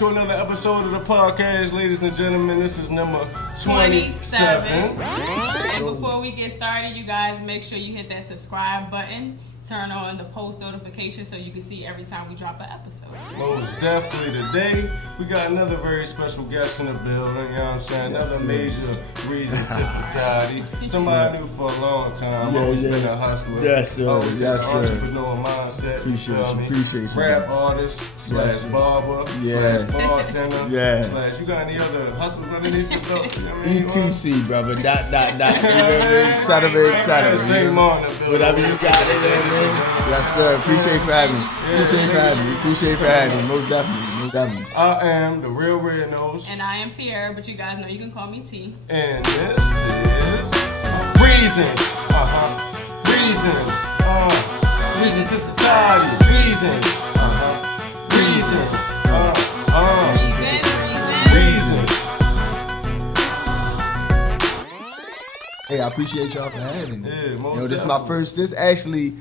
to another episode of the podcast, ladies and gentlemen. This is number 27. And before we get started, you guys make sure you hit that subscribe button. Turn on the post notification so you can see every time we drop an episode. Most definitely today, we got another very special guest in the building, you know what I'm saying? Yes, another sir. major Reasons to Society. Somebody I knew for a long time. Always been a hustler. Yes, sir. Always Yes, an sir. entrepreneur mindset. Appreciate you feel you. me? Appreciate you. Rap artist, Yes, / barber, Yeah. / bartender, Yeah. / you got any other hustles underneath the belt? You know what I mean? ETC, brother. Dot. You know what I mean? Et cetera, et cetera. St.Mont in the building. Whatever you got, you know what I mean? Yes, sir. Appreciate for having me. Appreciate for having me. Most definitely. I am the real Red Nose. And I am Tiara, but you guys know you can call me T. And this is Reasons. Reasons. Reasons to Society. Reasons. Reasons. Reasons. Hey, I appreciate y'all for having me. Yeah, most This is my first. This actually,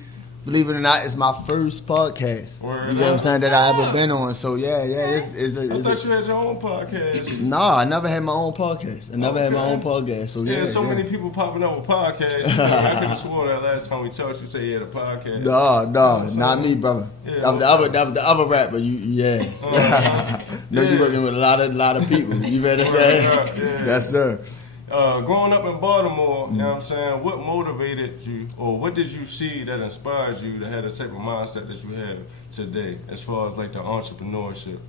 believe it or not, is my first podcast. Word You know what I'm up. saying? That I ever been on. So yeah. This is I thought you had your own podcast. Nah, I never had my own podcast. So Yeah, yeah. so many people popping up with podcasts. I could have swore that last time we talked, you said you had a podcast. No, not me, brother. Yeah, that was the other rapper. Yeah. No, you working with a lot of people. You better say. Yeah. That's sir. Growing up in Baltimore, you know what I'm saying, what motivated you, or what did you see that inspired you to have the type of mindset that you have today, as far as like the entrepreneurship?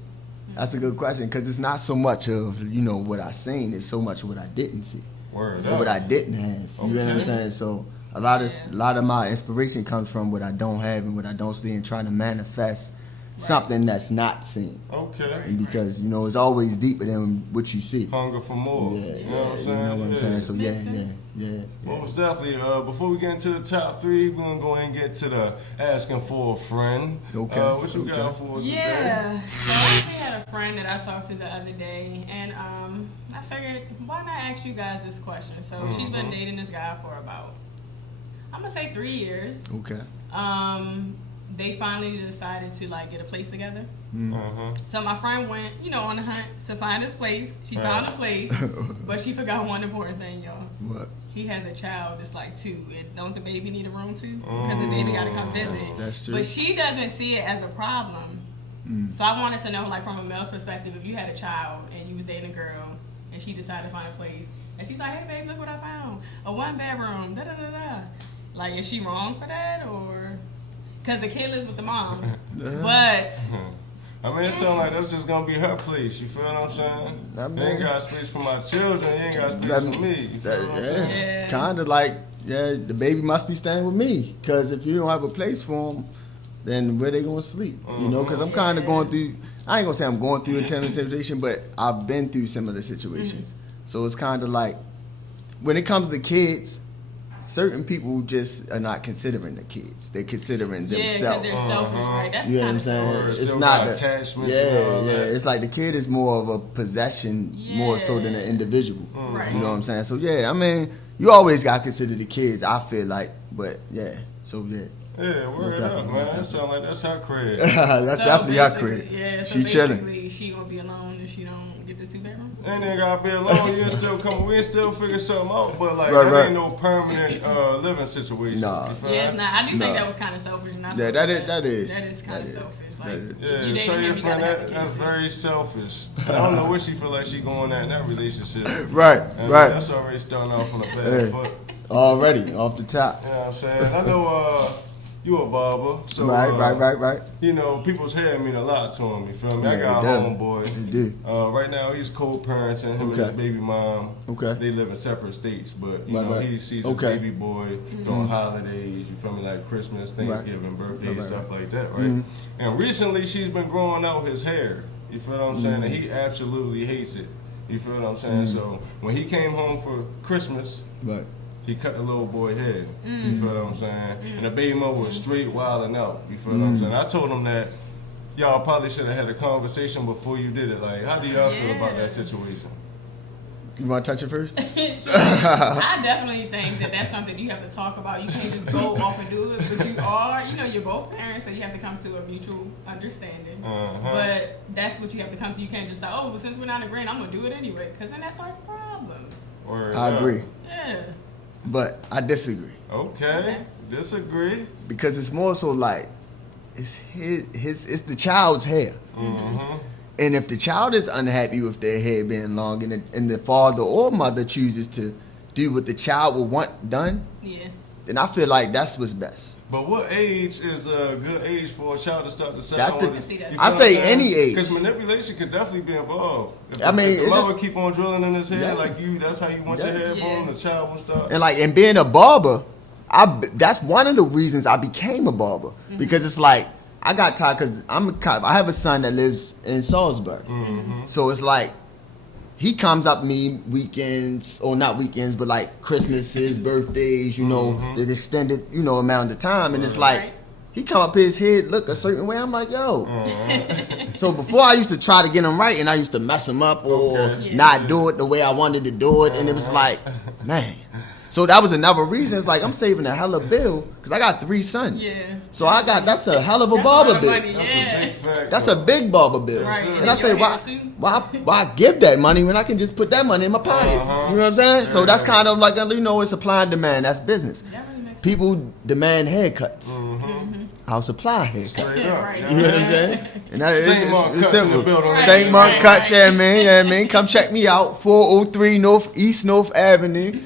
That's a good question, because it's not so much of what I seen, it's so much what I didn't see, Word or up. what I didn't have. You know what I'm saying? So a lot of my inspiration comes from what I don't have and what I don't see, and trying to manifest something that's not seen. Okay. And because it's always deeper than what you see. Hunger for more. Yeah, You know what I'm saying? You know what I'm saying? So yeah. Well, most definitely. Before we get into the top three, we're gonna go ahead and get to the asking for a friend. Okay. What you got for us today? Yeah. So I actually had a friend that I talked to the other day, and I figured, why not ask you guys this question? So she's been dating this guy for about, I'm gonna say 3 years. Okay. They finally decided to get a place together. Uh-huh. So my friend went, on a hunt to find his place. She found a place, but she forgot one important thing, y'all. What? He has a child that's 2. And don't the baby need a room too? Because the baby got to come visit. That's true. But she doesn't see it as a problem. So I wanted to know, from a male's perspective, if you had a child and you was dating a girl and she decided to find a place, and she's like, "Hey babe, look what I found. A 1-bedroom, da-da-da-da." Is she wrong for that, or... Because the kid lives with the mom. But... I mean, it sounds like that's just gonna be her place. You feel what I'm saying? You ain't got space for my children. You ain't got space for me. You feel what I'm saying? Yeah. Kind of the baby must be staying with me. Because if you don't have a place for them, then where they gonna sleep? Because I'm kind of going through. I ain't gonna say I'm going through a kind of situation, but I've been through similar situations. So it's kind of when it comes to kids, certain people just are not considering the kids. They're considering themselves. Yeah, because they're selfish, right? That's You know what I'm kinda saying? selfish. It's Still not got the attachments and all that. It's like the kid is more of a possession more so than an individual. Right. You know what I'm saying? So I mean, you always got to consider the kids. I feel but so Yeah, word up, man. That sound like that's her crib. that's definitely her basically- crib. Yeah, so She chilling. basically, she gonna be alone if she don't get this 2-bedroom. And they gotta be alone. You still come. We still figure something out, but that Right. ain't no permanent living situation. Nah. You feel Yeah, it's me? not. I do think No. that was kind of selfish. Not Yeah, so that bad. is. That is kind of That is. selfish. That is. Yeah, you tell dating your him, you friend gotta have a that's kid. very selfish. I don't know what she feel like she going at in that relationship. Right. I mean, Right. That's already starting off on a bad Hey. foot. Already off the top. You know what I'm saying? I know you a barber, so Right. People's hair mean a lot to him. You feel me? I Yeah, got it a does. homeboy. It do. Right now he's co-parenting him and his baby mom. Okay. They live in separate states, but you know Right. he sees his Okay. baby boy during holidays. You feel me? Like Christmas, Thanksgiving, birthdays, Right. stuff like that, right? And recently she's been growing out his hair. You feel what I'm saying? And he absolutely hates it. You feel what I'm saying? So when he came home for Christmas, Right. he cut the little boy head. You feel what I'm saying? And the baby mother was straight wilding out. You feel what I'm saying? I told him that y'all probably should have had a conversation before you did it. Like, how do y'all feel about that situation? You want to touch it first? I definitely think that that's something you have to talk about. You can't just go off and do it, but you're both parents, so you have to come to a mutual understanding. But that's what you have to come to. You can't just say, oh, well, since we're not agreeing, I'm going to do it anyway, because then that starts problems. I agree. Yeah. But I disagree. Okay. Disagree. Because it's more so like, it's the child's hair. And if the child is unhappy with their hair being long, and the father or mother chooses to do what the child would want done, then I feel like that's what's best. But what age is a good age for a child to start to set I say any age. Because manipulation could definitely be involved. If the mother keep on drilling in his hair like you, that's how you want your hair born, the child will start. And being a barber, that's one of the reasons I became a barber. Because it's like, I got tired because I have a son that lives in Salisbury. So it's like, he comes up to me weekends, or not weekends, but like Christmases, birthdays, the extended, amount of time. And it's like, he come up his head look a certain way. I'm like, yo. So before I used to try to get him right, and I used to mess him up or not do it the way I wanted to do it. And it was like, man. So that was another reason. It's like, I'm saving a hell of a bill because I got 3 sons. So that's a hell of a barber bill. Money, That's a big fact. That's a big barber bill. Right. And I say, why give that money when I can just put that money in my pocket? You know what I'm saying? So that's kind of like, it's supply and demand. That's business. That really makes sense. People demand haircuts. I'll supply haircuts. Right. You know what I'm saying? And that is St.Mont simple. St.Mont cuts, yeah, man. Come check me out. 403 East North Avenue.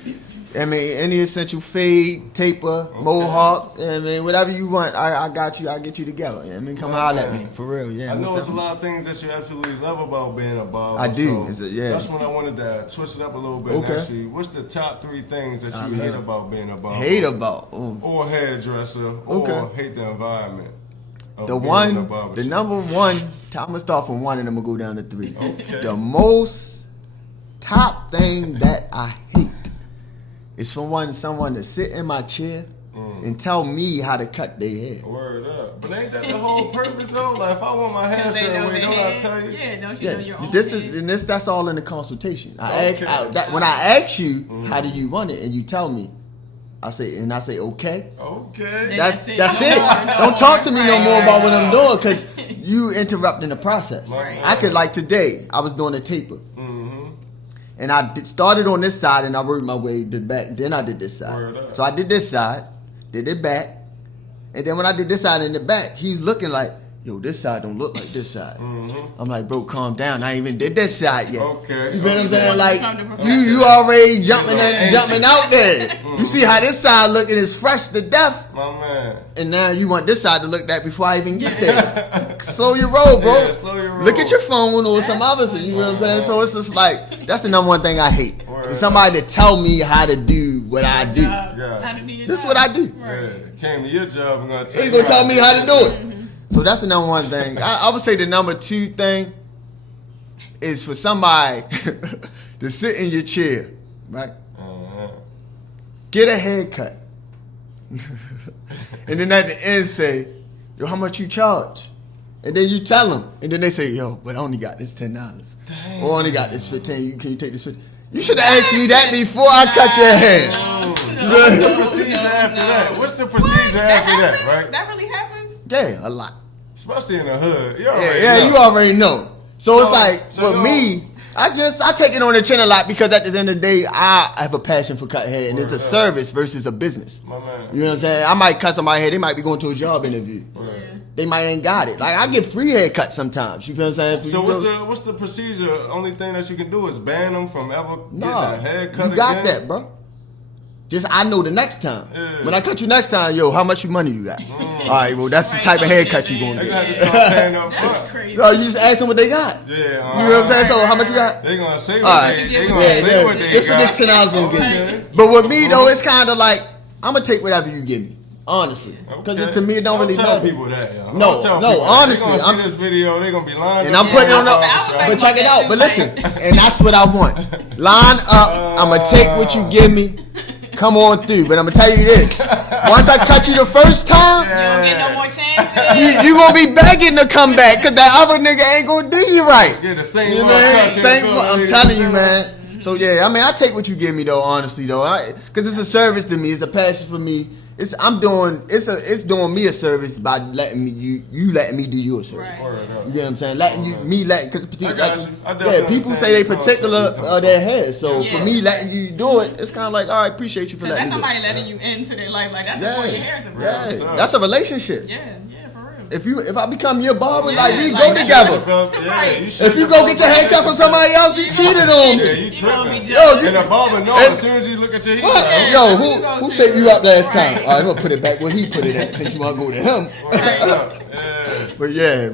Any essential fade, taper, mohawk, whatever you want, I got you. I'll get you together. Come holler at me, for real. Yeah, I know there's a lot of things that you absolutely love about being a barber. I do. So that's when I wanted to twist it up a little bit. Okay. Actually, what's the top 3 things that you hate about being a barber? Hate about? Or hairdresser, or hate the environment. The number one, I'm going to start from 1 and I'm going to go down to 3. Okay. The most top thing that I hate is for someone to sit in my chair and tell me how to cut their hair. Word up. But ain't that the whole purpose though? Like if I want my hair certain way, don't I tell you? Yeah, don't you know your own That's all in the consultation. When I ask you how do you want it and you tell me, I say okay. Okay. That's it. Don't talk to me no more about what I'm doing because you interrupting the process. Right. I could, like today, I was doing a taper. And I started on this side and I worked my way to the back. Then I did this side. So I did this side, did it back. And then when I did this side in the back, he's looking like, yo, this side don't look like this side. I'm like, bro, calm down. I ain't even did this side yet. Okay. You know what I'm saying? Like, you already jumping out there. You see how this side looking is fresh to death. My man. And now you want this side to look that before I even get there. Slow your roll, bro. Yeah, slow your roll. Look at your phone or some other thing. You know what I'm saying? So it's just like, that's the number one thing I hate. For somebody to tell me how to do what I do. This is what I do. Yeah. Came to your job and gonna He's gonna tell me how to do it. So that's the number one thing. I would say the number 2 thing is for somebody to sit in your chair, right? Get a haircut. And then at the end say, yo, how much you charge? And then you tell them. And then they say, yo, but I only got this $10. Dang. Or I only got this $15. Can you take this $15? You should have asked me that before I cut your hair. What's the procedure after that? What's the procedure after that, right? That really happens? Yeah, a lot. Especially in the hood. You already know. So it's like, for me, I take it on the chin a lot because at the end of the day, I have a passion for cut hair and it's a service versus a business. My man. You know what I'm saying? I might cut somebody's hair, they might be going to a job interview. They might ain't got it. Like I get free haircuts sometimes. You feel what I'm saying? So what's the procedure? Only thing that you can do is ban them from ever getting a haircut. You got again? that, bro. Just I know the next time. When I cut you next time, yo, how much money you got? All right, well that's the type of haircut you gonna They get. gotta start paying up front. That's crazy. No, you just ask them what they got. Yeah, You know what I'm saying? So how much you got? They gonna say All right. they gonna say what they This is got. the $10 gonna give you. But with me though, it's kind of like I'm gonna take whatever you give me. Honestly, because to me it don't really tell matter. people that, yo. No, honestly, they gonna see this video, they gonna be lying. And I'm putting it on up. But check it out. But listen, and that's what I want. Line up. I'm gonna take what you give me. Come on through. But I'm gonna tell you this: once I cut you the first time, you don't get no more chances. you gonna be begging to come back because that other nigga ain't gonna do you right. Yeah, the same you know, I'm telling you, man. So yeah, I mean, I take what you give me though, honestly though, because it's a service to me. It's a passion for me. It's doing me a service by letting me you letting me do your service. Right. You know what I'm saying? Letting you because people say they the particular concept. their head. So Yeah. for me letting you do it, it's kind of like, all right, appreciate you for That's letting me do somebody it. letting you into their life. Like, that's important inheritance. Yeah, that's a relationship. Yeah, for real. If I become your barber, Yeah, like we like go that. together. Right. If you go get your haircut from somebody else, you cheated on Yeah, me. you tripping. Yo, And the barber knows as soon as you look at your hair. What? Yo, who shaped you up last time? All right, I'm gonna put it back where he put it at since you want to go to him. But yeah.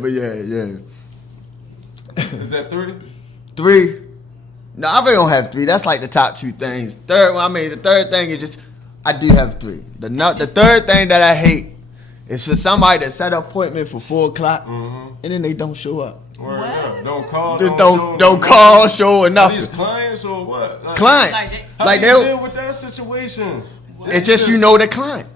Is that 3? 3. No, I really don't have 3. That's like the top 2 things. The third thing is just I do have 3. The third thing that I hate is for somebody to set an appointment for 4 o'clock and then they don't show up. Word up. Don't call. Just don't call, show, or Are nothing. these clients or what? Clients, How like do you they'll. deal with that situation? It's just you know the client.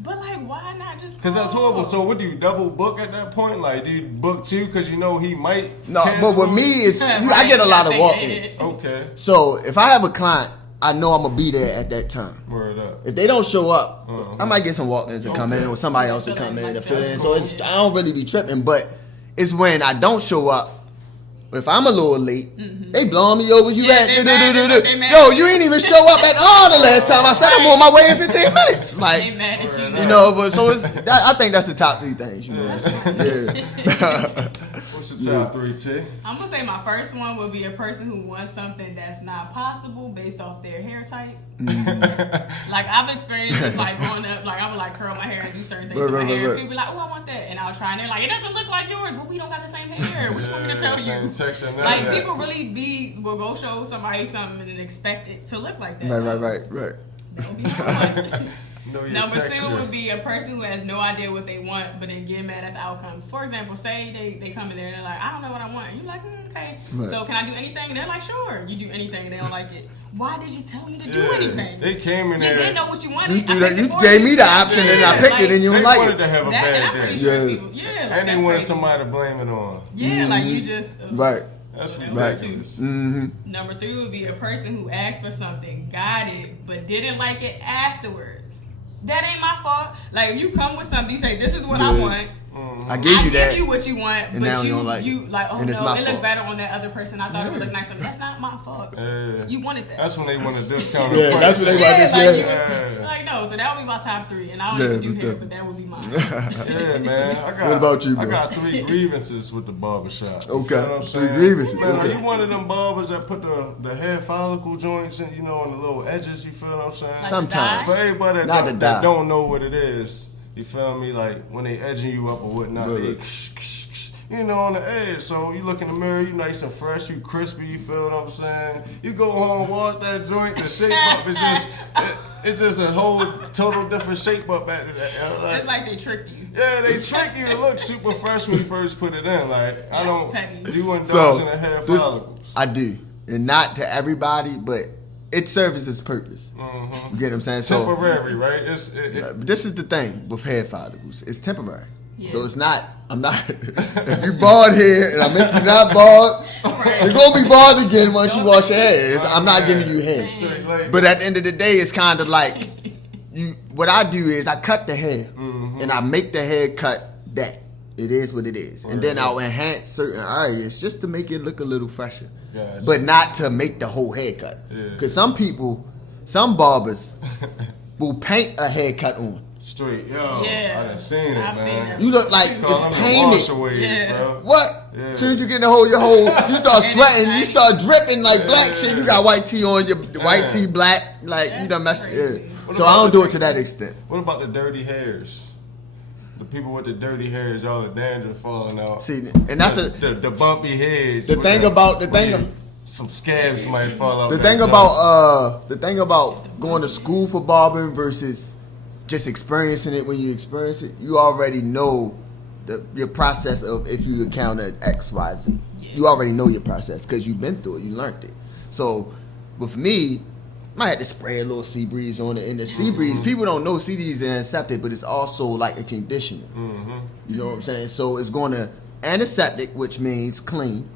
But like, why not just? Because that's horrible. So what do you double book at that point? Like, do you book 2 because you know he might? No, cancel? but with me, it's I get a lot of walk-ins. Okay. So if I have a client, I know I'm gonna be there at that time. Word up. If they don't show up, I might get some walk-ins to come in, or somebody else to come in to fill in. So I don't really be tripping, but it's when I don't show up. If I'm a little late, they blowing me over. You at yo, you ain't even show up at all the last time. I said I'm on my way in 15 minutes. Like, They mad at you. you know, but so I think that's the top 3 things. You know, yeah. What's your top 3, T? I'm gonna say my first one would be a person who wants something that's not possible based off their hair type. Like I've experienced this, like growing up, like I would like curl my hair and do certain things with my hair. People be like, "Oh, I want that," and I'll try, and they're like, "It doesn't look like yours, but we don't got the same hair." What you want me to tell you? Like people really will go show somebody something and expect it to look like that. Right. Don't be one. Know your Number texture. 2 would be a person who has no idea what they want, but then get mad at the outcome. For example, say they come in there and they're like, I don't know what I want. And you're like, okay. Right. So can I do anything? And they're like, sure. You do anything and they don't like it. Why did you tell me to do anything? They came in You there. didn't know what you wanted. You gave me the option and I picked it and you They don't like wanted it. to have a That, and I'm bad pretty day. sure Yeah. people, yeah. Like, And they that's wanted crazy. somebody to blame it on. Yeah, like you just. Right. That's Right. ridiculous. Number 3 would be a person who asked for something, got it, but didn't like it afterwards. That ain't my fault. Like if you come with something, you say, "This is what I want." I gave you that. give you what you want, And now but you don't like you it. like, oh And it's no, my it looks fault. better on that other person. I thought it would look nice. That's not my fault. Yeah. You wanted that. That's when they want to discount. Yeah, that's what they want to like, say. like no. So that would be my top 3, and I don't Yeah, even do hair, definitely. but that would be mine. Yeah, man. What about you, bro? I got 3 grievances with the barbershop. You Okay. feel what I'm 3 saying? grievances, Man, okay. are you one of them barbers that put the hair follicle joints in, on the little edges? You feel what I'm saying? Like Sometimes. For everybody Not that, the that dye. don't know what it is, you feel me? Like when they edging you up or whatnot, Right. they on the edge. So you look in the mirror, you nice and fresh, you crispy. You feel what I'm saying? You go home, wash that joint, the shape up is just it's just a whole total different shape up after that. It's like they tricked you. Yeah, they trick you to look super fresh when you first put it in. Like I don't, petty. you indulge So in the hair this, follicles. I do, and not to everybody, but it serves its purpose. You get what I'm saying? So Temporary, right? but this is the thing with hair follicles. It's temporary. Yeah. So it's not, I'm not, if you bald here and I make you not bald, you're going to be bald again once you wash your hair. I'm not giving you hair. Straight like, But at the end of the day, it's kind of like, what I do is I cut the hair and I make the haircut that. It is what it is. And then I'll enhance certain areas just to make it look a little fresher. Gotcha. But not to make the whole haircut. Yeah. Because some barbers will paint a haircut on. straight, yo. Yeah. I done seen it, I've seen man. that. You look like Call it's them the painted. washaways, Yeah. bro. What? Yeah. Soon as you get in the hole, you start sweating, you start dripping like black Yeah. shit. You got white tee on, your white tee black, like you done messed. Yeah. So I don't do it to that extent. What about the dirty hairs? The people with the dirty hairs, all the dandruff falling out. See, and that's the bumpy heads. the with thing that- about some scabs might fall out. the that thing joint. about going to school for barbering versus just experiencing it when you experience it. You already know your process of if you encounter XYZ. Yeah. You already know your process because you've been through it. You learned it. So with me, I might have to spray a little sea breeze on it. And the sea breeze, people don't know sea breeze is antiseptic, but it's also like a conditioner. You know what I'm saying? So it's going to antiseptic, which means clean.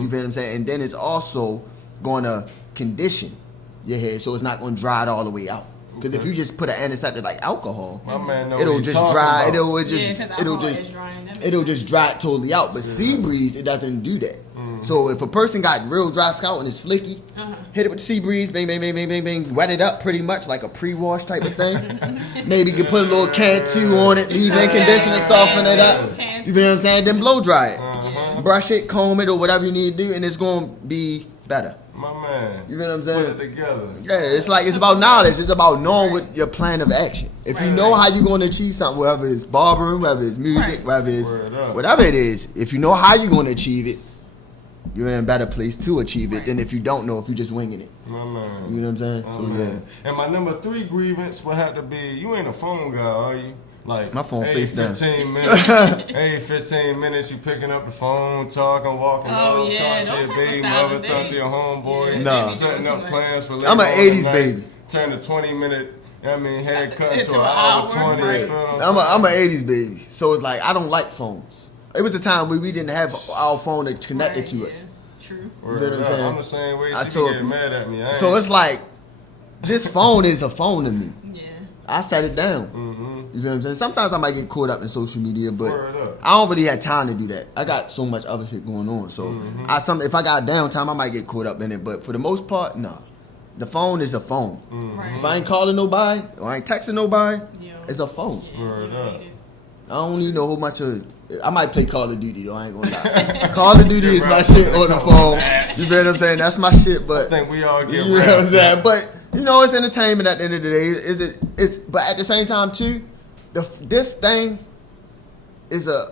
You feel what I'm saying? And then it's also going to condition your hair so it's not going to dry it all the way out. Because if you just put an antiseptic like alcohol, My man know it'll what he just talking dry. about. It'll just dry it totally out. But sea breeze, it doesn't do that. So if a person got real dry scalp and it's flicky, hit it with the sea breeze, bang, bang, bang, bang, bang, bang, wet it up pretty much like a pre-wash type of thing. Maybe you can put a little Cantu on it, leave it in conditioner, soften it up. You feel what I'm saying? Then blow dry it. Brush it, comb it, or whatever you need to do, and it's going to be better. My man. You know what I'm saying? Put it together. Yeah, it's about knowledge. It's about knowing what your plan of action. If you know how you're going to achieve something, whether it's barbering, whether it's music, whether it's whatever it is, if you know how you're going to achieve it, you're in a better place to achieve it than if you don't know, if you're just winging it. My man. You know what I'm saying? So yeah. And my number 3 grievance would have to be, you ain't a phone guy, are you? Like, my phone face down. 15 minutes. Hey, 15 minutes, you picking up the phone, talking, walking over, talking to your baby mother, talking to your homeboy, No. setting up plans for later I'm an on 80s tonight, baby. Turn a 20-minute, haircut It's to an an hour hour, 20. right. You feel what I'm I'm an 80s baby. So it's like, I don't like phones. It was a time where we didn't have our phone connected to us. True. You know what I'm saying? I'm the same way. She so- get mad at me. So it's like, this phone is a phone to me. Yeah. I set it down. You know what I'm saying? Sometimes I might get caught up in social media, but Word up. I don't really have time to do that. I got so much other shit going on. So if I got downtime, I might get caught up in it. But for the most part, no. The phone is a phone. Right. If I ain't calling nobody or I ain't texting nobody, Yeah. it's a phone. Word up. I don't need no whole bunch of. I might play Call of Duty though. I ain't gonna lie. Call of Duty is my shit on the phone. You feel what I'm saying? That's my shit. But I think we all get you know what I'm wrapped saying? up. But you know, it's entertainment at the end of the day. But at the same time too, this thing is a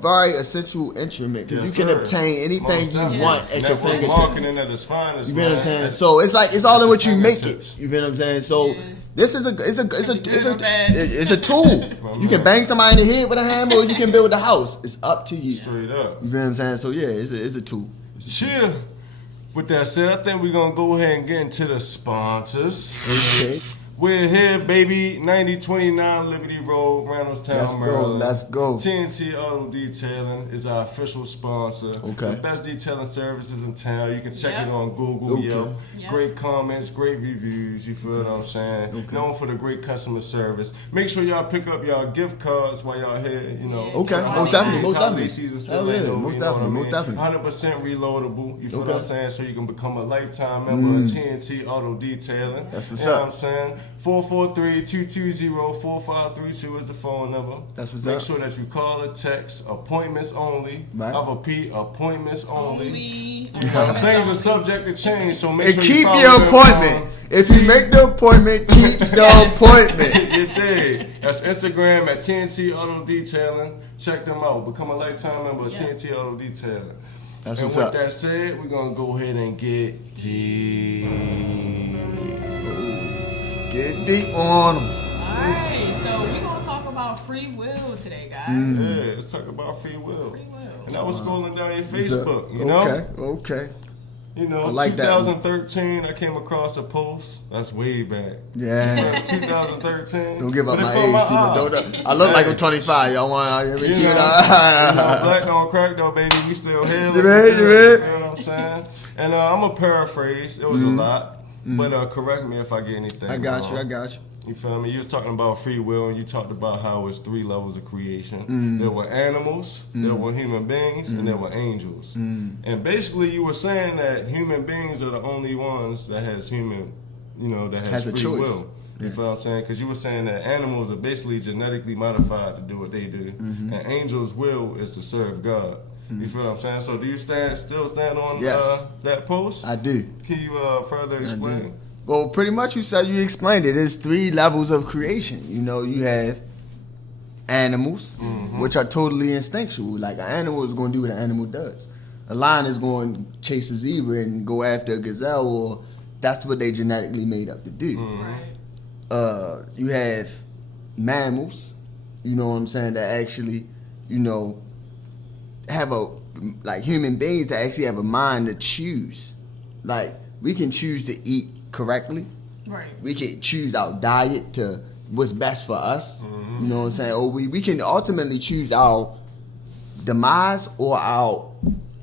very essential instrument because Yes, you can sir. obtain anything Most you definitely. want at your Network fingertips. marketing at its finest. You feel what I'm man. saying? So it's like it's all in what you make it. Fingertips. You feel what I'm saying? So Yeah. this is it's a tool. You can bang somebody in the head with a hammer, or you can build a house. It's up to you. Straight up. You feel what I'm saying? So yeah, it's a tool. Chill. With that said, I think we're gonna go ahead and get into the sponsors. Okay. We're here, baby. 9029 Liberty Road, Randallstown, Let's go, Maryland. let's go. TNT Auto Detailing is our official sponsor. Okay. The best detailing services in town. You can check Yep. it on Google, Okay. Yelp. Yep. Great comments, great reviews. You feel what I'm saying? Okay. Known for the great customer service. Make sure y'all pick up y'all gift cards while y'all here. You know. Okay, for the most definitely, most holiday definitely. season still Hell ain't yeah, over, most you know what definitely, I most mean? definitely. 100% reloadable. You feel Okay. what I'm saying? So you can become a lifetime member of TNT Auto Detailing. That's what's you know up. what I'm saying? 443-220-4532 is the phone number. That's what's Make up. sure that you call or text. Appointments only. Right. I repeat, appointments only. Only. Things are subject to change, so make And sure keep you follow your them appointment. If you make the appointment, keep the appointment. You dig? That's Instagram at TNT Auto Detailing. Check them out. Become a lifetime member of Yeah. TNT Auto Detailing. That's and what's with up. that said, we're gonna go ahead and get deep. Get deep on them. Alright, so we're gonna talk about free will today, guys. Yeah, let's talk about free will. Free will. And I was scrolling down your Facebook, you know? Okay. You know, I like that one. 2013, I came across a post. That's way back. Yeah. 2013. Don't give up But my it caught age, my too. eye. Don't, I look like I'm 25. Y'all want to You keep know, it up? black don't crack though, baby. We still here. You ready? You ready? You know what I'm saying? And I'm gonna paraphrase. It was a lot, but correct me if I get anything. I got wrong. you. I got you. You feel me? You was talking about free will, and you talked about how it's 3 levels of creation. There were animals, there were human beings, and there were angels. And basically, you were saying that human beings are the only ones that has Has a free choice. will. You feel what I'm saying? Because you were saying that animals are basically genetically modified to do what they do, and angels' will is to serve God. You feel what I'm saying? So do you still stand on Yes. that post? I do. Can you further explain? Well, pretty much you explained it. There's 3 levels of creation. You know, you have animals, which are totally instinctual. Like an animal is going to do what an animal does. A lion is going to chase a zebra and go after a gazelle, or that's what they genetically made up to do. Right. You have mammals, you know what I'm saying, that actually, you know, have like human beings that actually have a mind to choose. Like, we can choose to eat correctly. Right. We can choose our diet to what's best for us. You know what I'm saying? Or we can ultimately choose our demise or our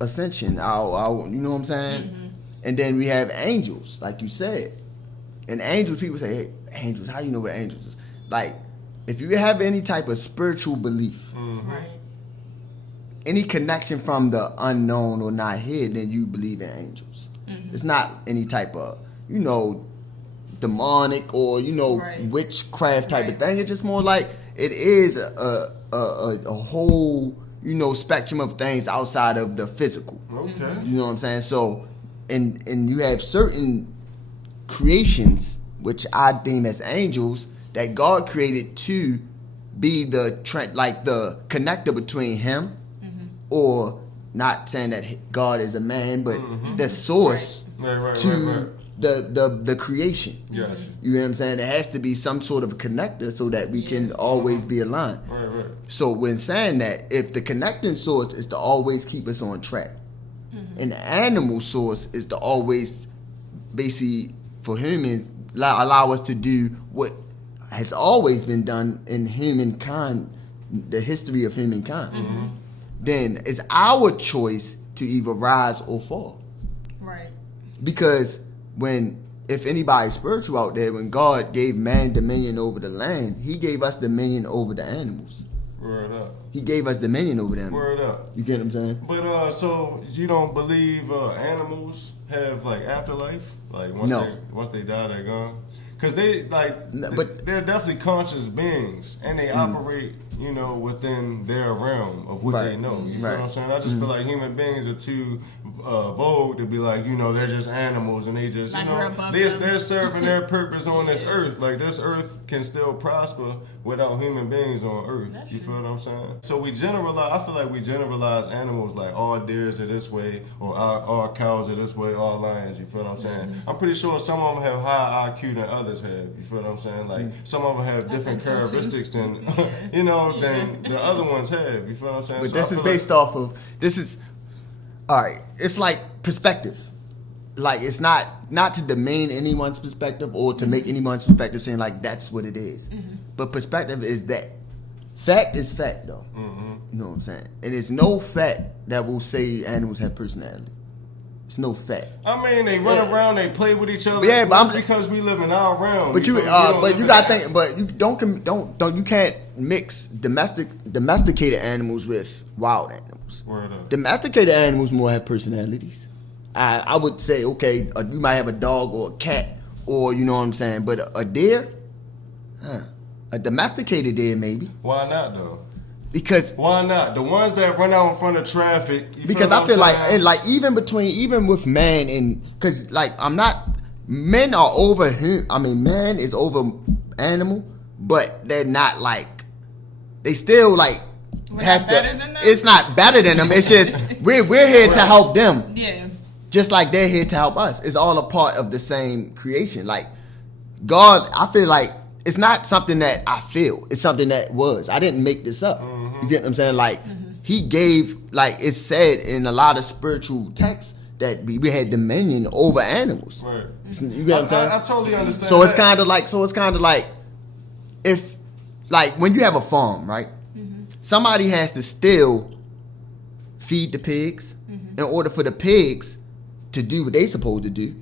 ascension, our you know what I'm saying? And then we have angels, like you said. And angels, people say, hey, angels, how you know what angels is? Like, if you have any type of spiritual belief, Right. any connection from the unknown or not here, then you believe in angels. It's not any type of, demonic or, Right. witchcraft type of Right. thing. It's just more like it is a whole, spectrum of things outside of the physical. Okay. You know what I'm saying? So, and you have certain creations, which I deem as angels, that God created to be the connector between Him, or not saying that God is a man, but the source Right. to the creation. Gotcha. You know what I'm saying? There has to be some sort of connector so that we can always be aligned. Right. So when saying that, if the connecting source is to always keep us on track, and the animal source is to always, basically, for humans, allow us to do what has always been done in humankind, the history of humankind, then it's our choice to either rise or fall. Right. Because if anybody's spiritual out there, when God gave man dominion over the land, He gave us dominion over the animals. Word up. He gave us dominion over them. Word up. You get what I'm saying? But so you don't believe animals have like afterlife? Like once they die, they're gone. Because they they're definitely conscious beings, and they operate, within their realm of what they know. You feel what I'm saying? I just feel like human beings are too vogue to be like, they're just animals, and they just, Like we're above they're serving their purpose on this earth. Like this earth can still prosper without human beings on earth. That's You true. feel what I'm saying? So we generalize. I feel like we generalize animals like all deers are this way, or all cows are this way, all lions. You feel what I'm saying? I'm pretty sure some of them have higher IQ than others have. You feel what I'm saying? Like some of them have different think so, too. characteristics than than the other ones have. You feel what I'm saying? But So I this is feel based off of, all right, it's like perspective. Like, it's not to demean anyone's perspective or to make anyone's perspective saying like that's what it is. But perspective is that. Fact is fact, though. You know what I'm saying? And it's no fact that will say animals have personality. It's no fact. I mean, they run around, they play with each other. Yeah, but That's I'm- because we live in our realm. But you don't gotta live in think. But you don't. You can't mix domesticated animals with wild animals. Word up. Domesticated animals more have personalities. I would say, okay, you might have a dog or a cat, or you know what I'm saying. But a deer, a domesticated deer maybe, Why not though? because Why not? The ones that run out in front of traffic. You because feel I what feel I'm like saying? and like even with man and because like men are over him. I mean, man is over animal, but they're not like they still like We're have not to. better than them? It's not better than them. It's just we're here to help them, Yeah. just like they're here to help us. It's all a part of the same creation. Like God, I feel like it's not something that I feel. It's something that was. I didn't make this up. You get what I'm saying? Like He gave, like it's said in a lot of spiritual texts that we had dominion over animals. Right. You get what I'm saying? I totally understand. So it's that. kind of like if like when you have a farm, right? Somebody has to still feed the pigs in order for the pigs to do what they supposed to do.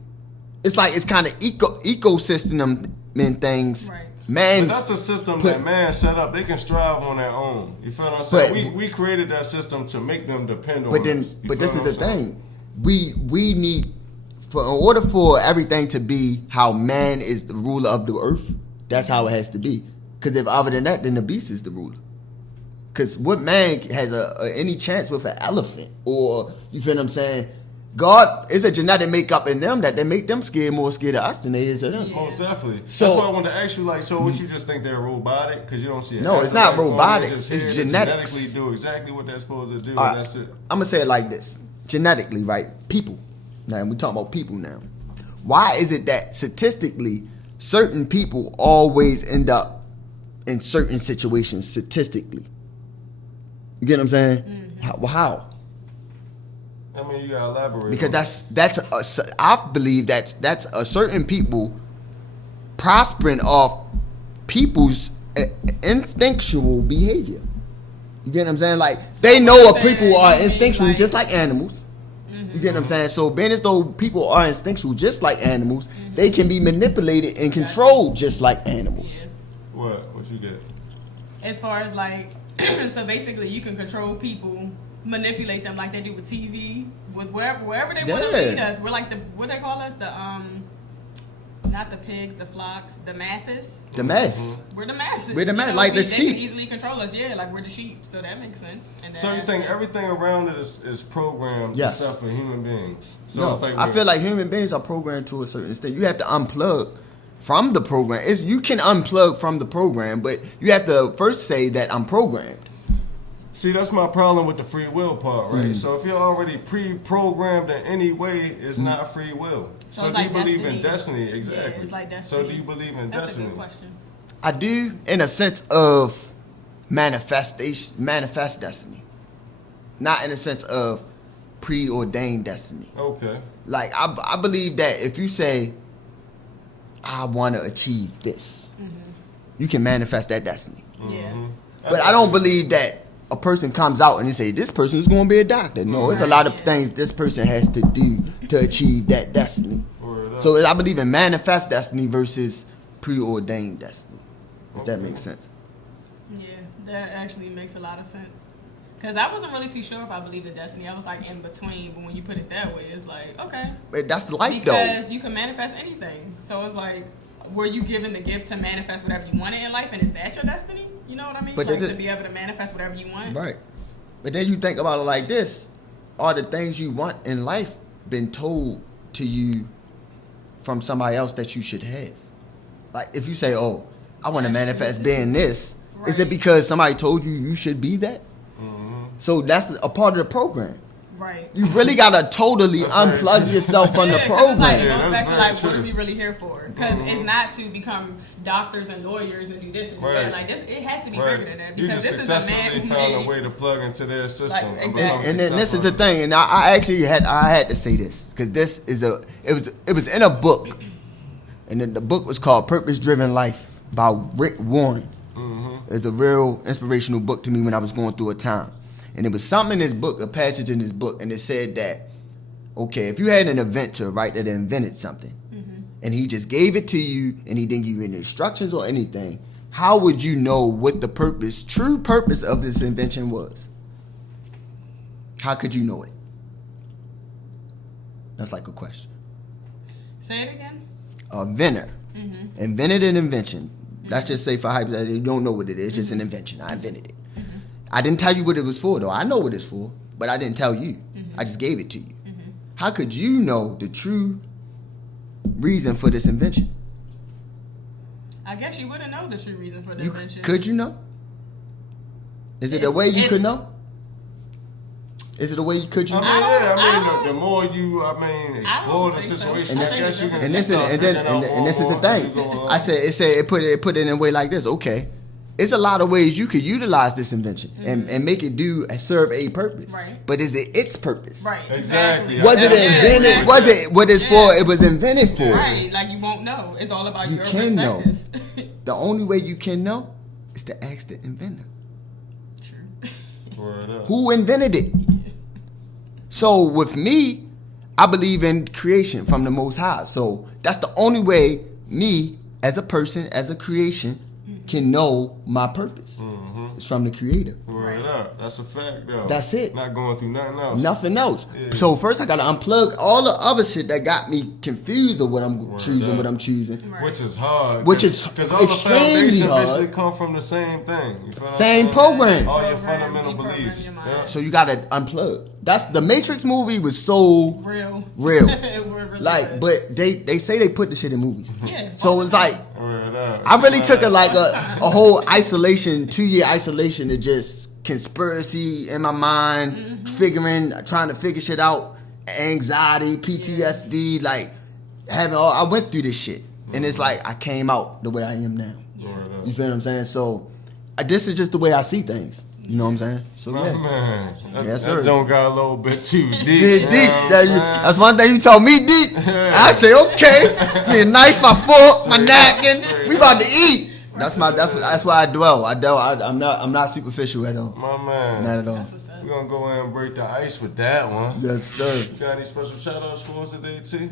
It's like it's kind of ecosystem and things. Right. Man, But that's a system that man set up. They can strive on their own. You feel what I'm saying? We created that system to make them depend on But then, us. You but feel this is what the I'm saying? thing. We need in order for everything to be how man is the ruler of the earth. That's how it has to be. Because if other than that, then the beast is the ruler. Because what man has any chance with an elephant? Or you feel what I'm saying? God is a genetic makeup in them that they make them more scared of us than they is of them. Yeah. Most definitely. So- That's why I wanted to ask you, like, so what you just think they're robotic? Because you don't see it. No, it's not robotic. Just It's here to genetics. genetically do exactly what they're supposed to do. All And right, that's it. I'm gonna say it like this: genetically, right? People. Now we talking about people now. Why is it that statistically, certain people always end up in certain situations statistically? You get what I'm saying? How? I mean, you gotta elaborate. Because on it. I believe that's a certain people prospering off people's instinctual behavior. You get what I'm saying? Like they know what people are instinctual, like- just like animals. You get what I'm saying? So being as though people are instinctual just like animals, they can be manipulated and controlled just like animals. What you get? As far as like, so basically you can control people, manipulate them like they do with TV, with wherever they want to lead us. We're like what they call us, not the pigs, the flocks, the masses. The mass. We're the masses. We're the mass, like the sheep. They can easily control us, like we're the sheep. So that makes sense. So you think everything around it is programmed except for human beings? So No, it's like I feel like human beings are programmed to a certain extent. You have to unplug from the program. You can unplug from the program, but you have to first say that I'm programmed. See, that's my problem with the free will part, right? So if you're already pre-programmed in any way, it's not free will. So do you believe in destiny? Exactly. Yeah, it's like destiny. So do you believe in That's destiny? a good question. I do, in a sense of manifest destiny, not in a sense of preordained destiny. Okay. Like I believe that if you say, I want to achieve this, you can manifest that destiny. Yeah. But I don't believe that a person comes out and you say, this person is going to be a doctor. No, it's a lot of things this person has to do to achieve that destiny. So I believe in manifest destiny versus preordained destiny, if that makes sense. Yeah, that actually makes a lot of sense. Because I wasn't really too sure if I believed in destiny. I was like in between, but when you put it that way, it's like, okay. But that's the life, because you can manifest anything. So it's like, were you given the gift to manifest whatever you wanted in life, and is that your destiny? You know what I mean? But like to be able to manifest whatever you want. Right. But then you think about it like this. Are the things you want in life been told to you from somebody else that you should have? Like if you say, oh, I want to manifest being this, is it because somebody told you should be that? So that's a part of the program. Right. You really gotta totally unplug yourself from the program. Like, it goes back to like, what are we really here for? Because it's not to become doctors and lawyers and do this and do that. Like this, it has to be bigger than that. Because this is a man who found made a way to plug into their system. Like, exactly. And then this is the thing, and I actually had to say this because this is it was in a book, and then the book was called Purpose Driven Life by Rick Warren. It's a real inspirational book to me when I was going through a time. And there was something in this book, a passage in this book, and it said that, okay, if you had an inventor, right, that invented something, and he just gave it to you, and he didn't give you any instructions or anything, how would you know what the true purpose of this invention was? How could you know it? That's like a question. Say it again. A inventor invented an invention. Let's just say for hypothetical, you don't know what it is, just an invention. I invented it. I didn't tell you what it was for, though. I know what it's for, but I didn't tell you. I just gave it to you. How could you know the true reason for this invention? I guess you wouldn't know the true reason for the invention. Could you know? Is it a way you could know? Is it a way you could know? The more you, explore the situation, so. And this is the thing. I said it put it in a way like this. Okay. It's a lot of ways you could utilize this invention and make it serve a purpose. Right. But is it its purpose? Right. Exactly. Was it invented? Exactly. Was it what it's for? It was invented for. Right. Like you won't know. It's all about your can know. perspective. The only way you can know is to ask the inventor. True. Who invented it? So with me, I believe in creation from the Most High. So that's the only way me, as a person, as a creation, can know my purpose. It's from the Creator. Word up. That's a fact, though. That's it. Not going through nothing else. Nothing else. Yeah. So first I gotta unplug all the other shit that got me confused of what I'm choosing. Right. Which is hard. Which is because all extremely the hard. basically come from the same thing. You feel Same program. All your fundamental beliefs. Yeah. So you gotta unplug. That's the Matrix movie was so real. Really like, but they say they put the shit in movies. Yeah. So it's like I really took it like a whole 2-year isolation to just conspiracy in my mind, trying to figure shit out, anxiety, PTSD, like I went through this shit, and it's like I came out the way I am now. You feel what I'm saying? So this is just the way I see things. You know what I'm saying? So man, yes, sir. That don't got a little bit too deep. That's one thing you told me deep. I say okay, being nice, my fork, my napkin. We about to eat. That's why I dwell. I'm not superficial at all. My man. Not at all. We're going to go ahead and break the ice with that one. Yes, sir. You got any special shout-outs for us today, T?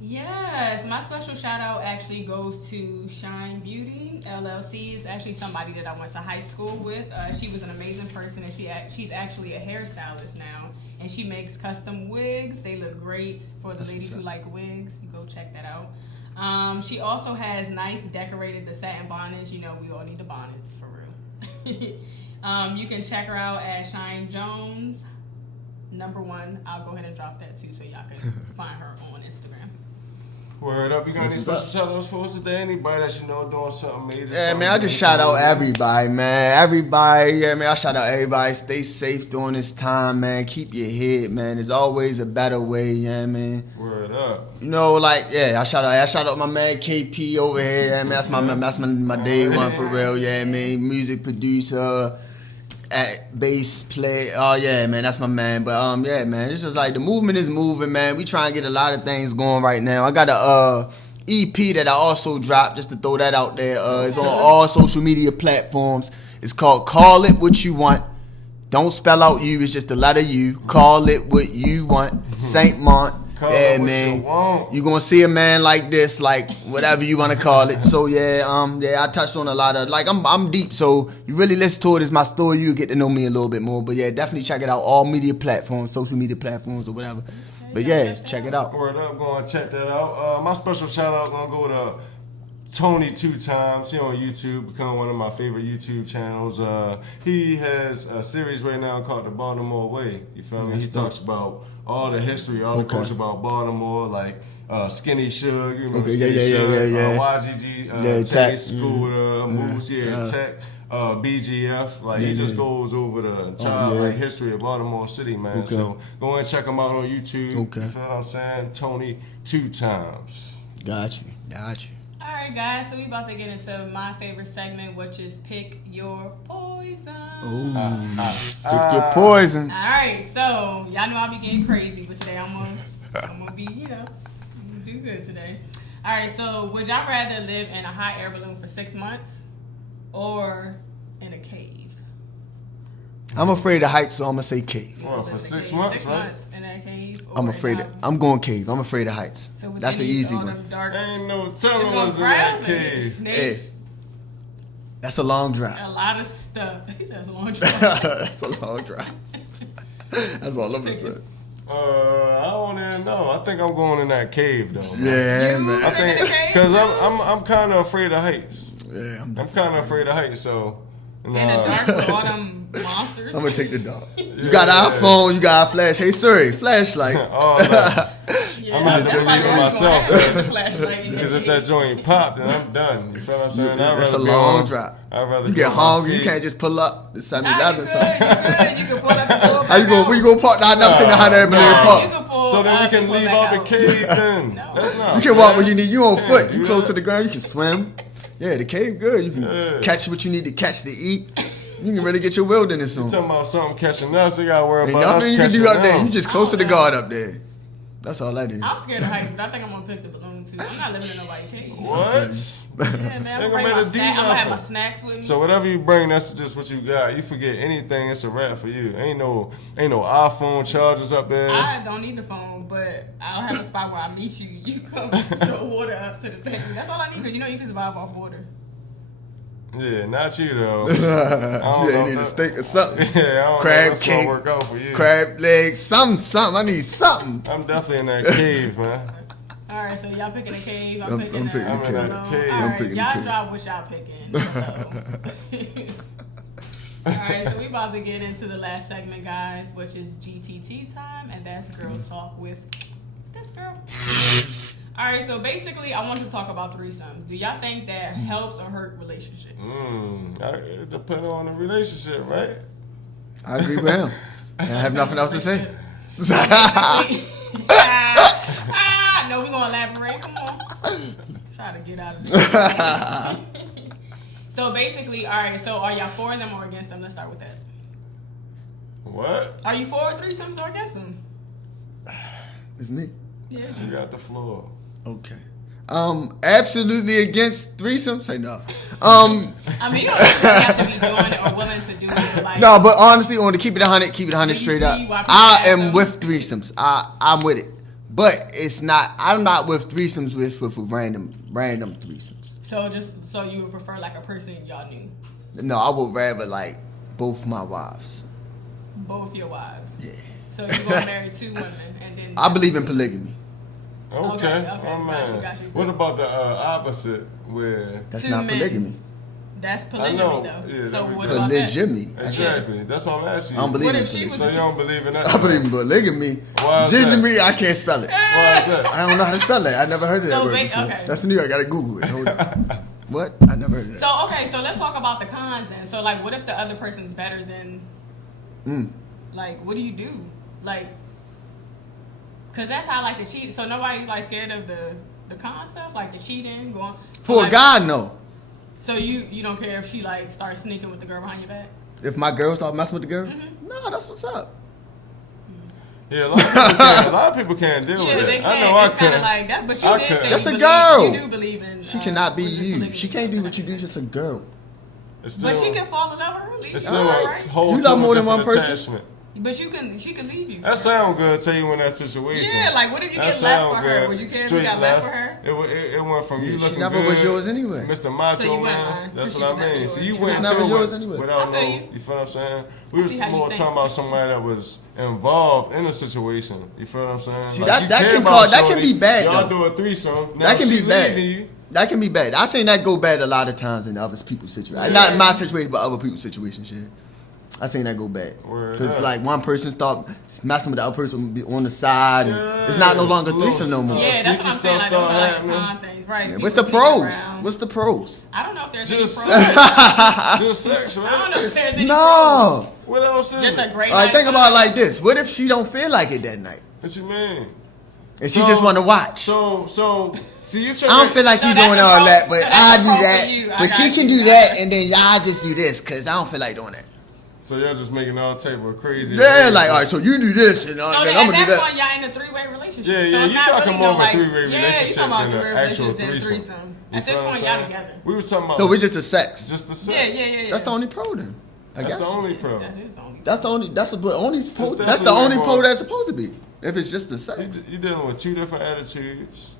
Yes, my special shout out actually goes to Shine Beauty LLC. It's actually somebody that I went to high school with. She was an amazing person, and she's actually a hairstylist now, and she makes custom wigs. They look great for the ladies who like wigs. You go check that out. She also has nice decorated the satin bonnets. You know, we all need the bonnets for real. You can check her out at Shine Jones #1. I'll go ahead and drop that too, so y'all can find her on Instagram. Word up. You got any special shout-outs for us today? Anybody that you know doing something major? Yeah, man, I just shout out everybody, man. I shout out everybody. Stay safe during this time, man. Keep your head, man. There's always a better way, yeah, man. Word up. You know, like, yeah, I shout out my man KP over here, yeah, man. That's my day one for real, yeah, man. Music producer, bass play. Oh yeah, man, that's my man. But yeah, man, it's just like the movement is moving, man. We trying to get a lot of things going right now. I got a EP that I also dropped, just to throw that out there. It's on all social media platforms. It's called Call It What You Want. Don't spell out you, it's just the letter U. Call it what you want. St.Mont. Yeah, man. You gonna see a man like this, like whatever you wanna call it. So yeah, I touched on a lot of, like, I'm deep. So you really listen to it as my story, you get to know me a little bit more. But yeah, definitely check it out. All media platforms, social media platforms or whatever. But yeah, check it out. Word up, go and check that out. My special shout out gonna go to Tony 2 times. He on YouTube, become one of my favorite YouTube channels. He has a series right now called The Baltimore Way. You feel me? He talks about all the history, all the culture about Baltimore, like Skinny Suge, you remember Skinny Suge, YGG, Tech, Scooter, Moose, Tech, BGF. Like, he just goes over the entire history of Baltimore City, man. So go and check him out on YouTube. You feel what I'm saying? Tony 2 times. Got you. Alright guys, so we about to get into my favorite segment, which is Pick Your Poison. Pick your poison. Alright, so y'all know I'll be getting crazy, but today I'm gonna be, I'm gonna do good today. Alright, so would y'all rather live in a hot air balloon for 6 months or in a cave? I'm afraid of heights, so I'm gonna say cave. Well, for 6 months, 6 right? months in a cave. I'm going cave. I'm afraid of heights. So that's an easy one. Ain't no telling what's in that cave. Snakes. That's a long drive. A lot of stuff. He says a long drive. That's a long drive. That's all I'm gonna say. I don't even know. I think I'm going in that cave though. Yeah, man. I think because I'm kind of afraid of heights. Yeah, I'm kind of afraid of heights. So in the dark with all them monsters. I'm gonna take the dog. You got an iPhone, you got a flash. Hey Siri, flashlight. Oh, no. I'm gonna have to believe in myself. Because if that joint pop, then I'm done. You feel what I'm saying? That's a long drive. I'd rather you get hungry, you can't just pull up the 7-Eleven. You can pull up the door. How you go? Where you gonna park? I've never seen a hot air balloon park. So then we can leave out the cave then. That's not. You can walk where you need. You on foot. You close to the ground. You can swim. Yeah, the cave good. You can catch what you need to catch to eat. You can really get your wilderness on. You talking about something catching us? We gotta worry about nothing us you can do catching up there. them. You just close to the guard up there. That's all I do. I'm scared of heights, but I think I'm gonna pick the balloon too. I'm not living in nobody's cave. What? Yeah, man. I'm gonna have my snacks with me. So whatever you bring, that's just what you got. You forget anything, it's a wrap for you. Ain't no iPhone chargers up there. I don't need the phone, but I'll have a spot where I meet you. You come throw water up to the thing. That's all I need, because you can survive off water. Yeah, not you though. I need a steak or something. Yeah, I don't crab know cake, work out for you. crab legs, something. I need something. I'm definitely in that cave, man. All right, so y'all picking a cave. I'm picking the cave. All right, y'all drop what y'all picking. All right, so we about to get into the last segment, guys, which is GTT time, and that's Girl Talk with this girl. All right, so basically, I want to talk about threesomes. Do y'all think that helps or hurt relationships? It depends on the relationship, right? I agree with him. I have nothing else to say. No, we're going to elaborate. Come on. Try to get out of this. So basically, all right, so are y'all for them or against them? Let's start with that. What? Are you for threesomes or against them? It's me. Yeah, you got the floor. Okay. Absolutely against threesomes? Say no. I mean, you don't have to be doing it or willing to do it. But like, No, but honestly, on to keep it 100 straight up. see why people I ask am them? with threesomes. I'm with it, but it's not. I'm not with threesomes with random threesomes. So you would prefer like a person y'all knew, No, I would rather like both my wives. both your wives. Yeah, So you gonna marry 2 women and then. I believe in polygamy. Okay, Oh got you, man. got you. What about the opposite where? That's 2 not men. polygamy. That's I polygamy know. though. Yeah, So that we what do. about that? Polygamy. Exactly. That's what I'm asking I you. don't believe What in if she polygamy. So you don't believe in that? I believe in polygamy. Why is that? Polygamy, I can't spell it. Why is that? I don't know how to spell it. I never heard of that So word wait, before. okay. That's new. I gotta Google it. Hold on. What? I never heard of that. So okay, so let's talk about the cons then. So like, what if the other person's better than? Like, what do you do? Like, cause that's how like the cheat. So nobody's like scared of the con stuff, like the cheating going. For like, a guy, no. So you don't care if she like starts sneaking with the girl behind your back? If my girl start messing with the girl, Mm-hmm. no, that's what's up. Yeah, a lot of people can't deal Yeah, with they it. can't. I know I It's kind of can. like that, but you I did could. say That's you a believe, girl. You do believe in. She cannot be you. polygamy. She can't do what you do. Just a girl. It's But still- she can fall in love with her. Leave It's you, still a right? whole You love total more than one different person? attachment. But she can leave you. That sound good. Tell you in that situation. Yeah, like what if you That get left for sound her? good. Would you care if Straight you got left for her? It went from you Yeah, she looking never good, was yours anyway. Mr. Macho So you went Man. on, That's but what she I was never mean. yours. So you She went was never to yours it anyway. without I no. feel You you. feel what I'm saying? We was see how you more think. talking about somebody that was involved in a situation. You feel what I'm saying? See, Like, that- you that care can about cause- that can shorty, be bad, Y'all though. do a threesome. Now That can she be bad. leaving you. That can be bad. I seen that go bad a lot of times in other people's situations. Not in my situation, but other people's situations. Shit. I seen that go bad. Word Because up. like one person start messing with the other person be on the side, and Yeah. it's not no longer Little threesome no more. Yeah, that's what I'm sneaky saying. stuff Like those are start like the happening. con things, right? Yeah, People what's the sneaking pros? around. What's the pros? I don't know if there's Just any pros. sex. Just sex, I don't right? know if there's any No. What else is pros. Just a it? great. All right, night think about it fun. like this. What if she don't feel like it that night? What you mean? And she So- just want to watch? So, see, you I don't feel like So you that's doing a all pro- that, but so that's I a do pro for that. you. I But she got can you. do that, and then y'all just do this, because I don't feel like doing that. So y'all just making all type of crazy. Yeah, like, all right, so you do this, and So then then I'm at going to do that that. point, y'all in a 3-way relationship. Yeah, So yeah, it's you not talking really more no, of a like, 3-way Yeah, you relationship talking about than 3-way an actual relationship than threesome. threesome. You At this feel what point, I'm y'all saying? together. We was talking about So we just the sex. just the sex. Yeah. That's the only pro then. I That's guess. the only pro. That's just the only. That's the only. That's the only. Supposed, That's that's the definitely only more- pro that's supposed to be. If it's just the sex, You dealing with 2 different attitudes.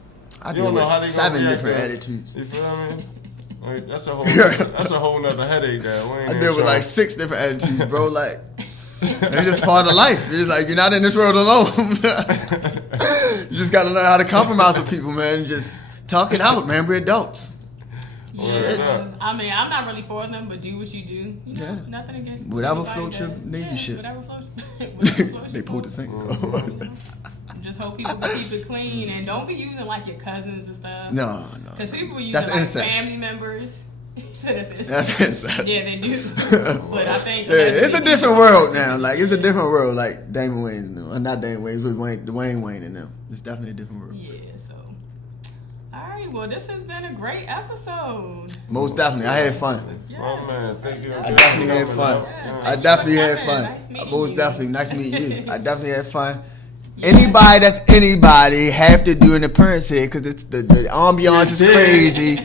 I You deal don't know how with they gonna 7 react different to- attitudes. You feel what I mean? Like, that's a whole nother headache there. We ain't I even deal with sure. like 6 different attitudes, bro. Like it's just part of life. It's like you're not in this world alone. You just gotta learn how to compromise with people, man. Just talk it out, man. We're adults. Word up. I mean, I'm not really for them, but do what you do. You know, Yeah. nothing against Whatever anybody floats your that- Navy yeah, shit. Whatever floats. Whatever floats They your pulled the boat. sink. Just hope people can keep it clean and don't be using like your cousins and stuff. No. Because people use That's like incest. family members. That's inside. Yeah, they do. But I think Yeah, it's a different world now. Like it's a different world. Like Damon Wayans and them. Not Damon Wayans, but Dwayne Wayne and them. It's definitely a different world. Yeah. So, all right. Well, this has been a great episode. Most definitely, I had fun. Oh man, thank you. I definitely had fun. Yes, I thank you definitely for had coming. fun. Nice meeting Most you. definitely, nice to meet you. I definitely had fun. Anybody that's anybody have to do an appearance here because it's the ambiance is crazy.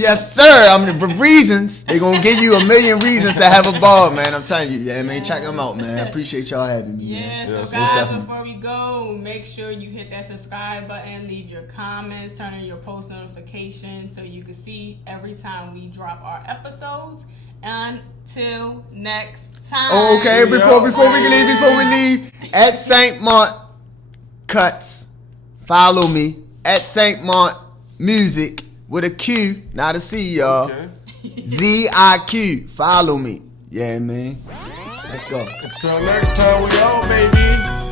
Yes, sir. I mean, for reasons, they're gonna give you a million reasons to have a ball, man. I'm telling you, yeah, man. Check them out, man. I appreciate y'all having me. Yeah, Man. so Yes, guys, definitely. before we go, make sure you hit that subscribe button, leave your comments, turn on your post notifications so you can see every time we drop our episodes. Until next time. Oh, okay, before we leave, at St.Mont Cuts, follow me at St.Mont Music with a Q, not a C, y'all. Okay. ZIQ, follow me. Yeah, man. Let's go. Until next time, we all, baby.